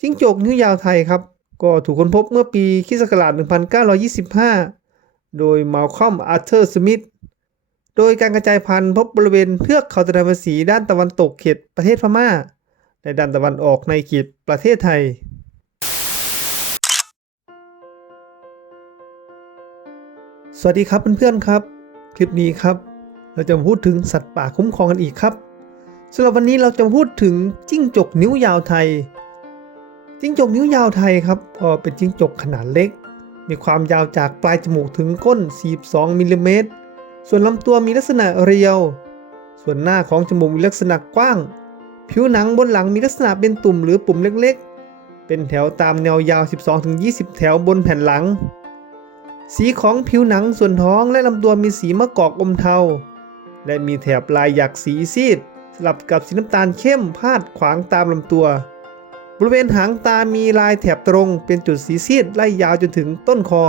จิ้งจกนิ้วยาวไทยครับ ก็ถูกค้นพบเมื่อปีคิศักราช1925 โดยมาลคอมอาร์เธอร์สมิธโดยการกระจายพันธุ์พบบริเวณเทือกเขาตะนาวสีด้านตะวันตกเขตประเทศพม่า และด้านตะวันออกในเขตประเทศไทย สวัสดีครับเพื่อนๆครับ คลิปนี้ครับ เราจะมาพูดถึงสัตว์ป่าคุ้มครองกันอีกครับสำหรับวันนี้เราจะมาพูดถึงจิ้งจกนิ้วยาวไทย จิ้งจกนิ้วยาวไทยครับก็เป็นจิ้งจกขนาดเล็ก มีความยาวจากปลายจมูกถึงก้น 42มิลลิเมตร ส่วนลำตัวมีลักษณะเรียว ส่วนหน้าของจมูกมีลักษณะกว้าง ผิวหนังบนหลังมีลักษณะเป็นตุ่มหรือปุ่มเล็กๆ เป็นแถวตามแนวยาว 12-20 แถวบนแผ่นหลัง สีของผิวหนังส่วนท้องและลำตัวมีสีมะกอกอมเทา และมีแถบลายหยักสีซีดสลับกับสีน้ำตาลเข้มพาดขวางตามลำตัว บริเวณหางตามีลายแถบตรงเป็นจุดสีซีดไล่ยาวจนถึงต้นคอ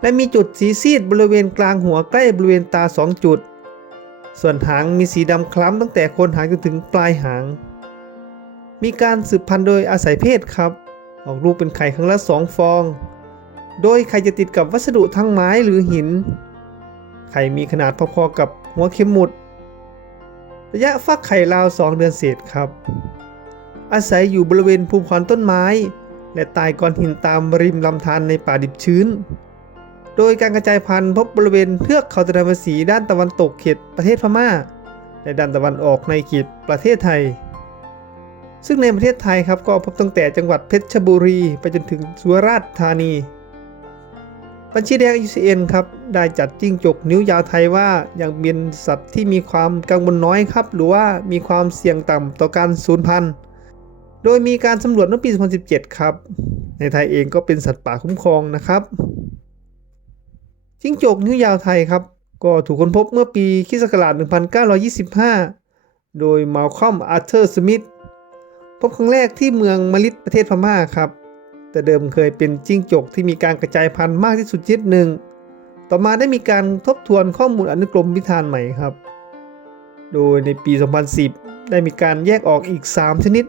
และมีจุดสีซีดบริเวณกลางหัวใกล้บริเวณตาสองจุด ส่วนหางมีสีดำคล้ำตั้งแต่โคนหางจนถึงปลายหาง มีการสืบพันธุ์โดยอาศัยเพศครับ ออกลูกเป็นไข่ครั้งละสองฟอง โดยไข่จะติดกับวัสดุทั้งไม้หรือหิน ไข่มีขนาดพอๆกับหัวเข็มหมุด ระยะฟักไข่ราว 2 เดือนเศษครับ อาศัยอยู่บริเวณภูเขาต้นไม้ และใต้ก้อนหินตามริมลำธารในป่าดิบชื้น โดยการกระจายพันธุ์พบบริเวณเทือกเขาตะนาวสีด้านตะวันตกเขตประเทศพม่า และด้านตะวันออกในเขตประเทศไทย ซึ่งในประเทศไทยครับก็พบตั้งแต่จังหวัดเพชรบุรีไปจนถึงสุราษฎร์ธานีบัญชีแดง UCN ครับได้จัดจิ้งจกนิ้วยาวไทยว่ายังเป็นสัตว์ที่มีความกังวลน้อยครับ หรือว่ามีความเสี่ยงต่ำต่อการสูญพันธุ์ โดยมีการสำรวจเมื่อปี 2017 ครับ ในไทยเองก็เป็นสัตว์ป่าคุ้มครองนะครับ จิ้งจกนิ้วยาวไทยครับ ก็ถูกค้นพบเมื่อปีคศ1925 โดยมาลคอมอาร์เธอร์สมิธพบครั้งแรกที่เมืองมะลิดประเทศพม่าครับ แต่เดิมเคยเป็นจิ้งจกที่มีการกระจายพันธุ์มากที่สุดชนิดหนึ่ง ต่อมาได้มีการทบทวนข้อมูลอนุกรมวิธานใหม่ครับ โดยในปี 2010 ได้มีการแยกออกอีก 3 ชนิด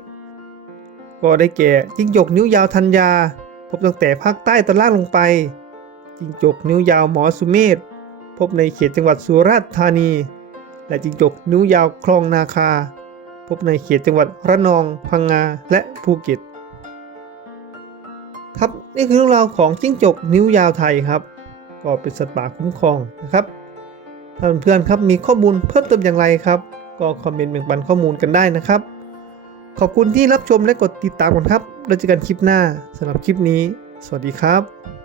ก็ได้แก่จิ้งจกนิ้วยาวธัญญา พบตั้งแต่ภาคใต้ตอนล่างลงไปจิ้งจกนิ้วยาวหมอสุเมธพบในเขตจังหวัดสุราษฎร์ธานี และจิ้งจกนิ้วยาวคลองนาคา พบในเขตจังหวัดระนอง พังงา และภูเก็ต ครับนี่คือเรื่องราวของจิ้งจกนิ้วยาวไทยครับ ก็เป็นสัตว์ป่าคุ้มครองนะครับถ้าเพื่อนๆครับมีข้อมูลเพิ่มเติมอย่างไรครับ ก็คอมเมนต์แบ่งปันข้อมูลกันได้นะครับ ขอบคุณที่รับชมและกดติดตามกันครับ แล้วเจอกันคลิปหน้าสำหรับคลิปนี้ สวัสดีครับ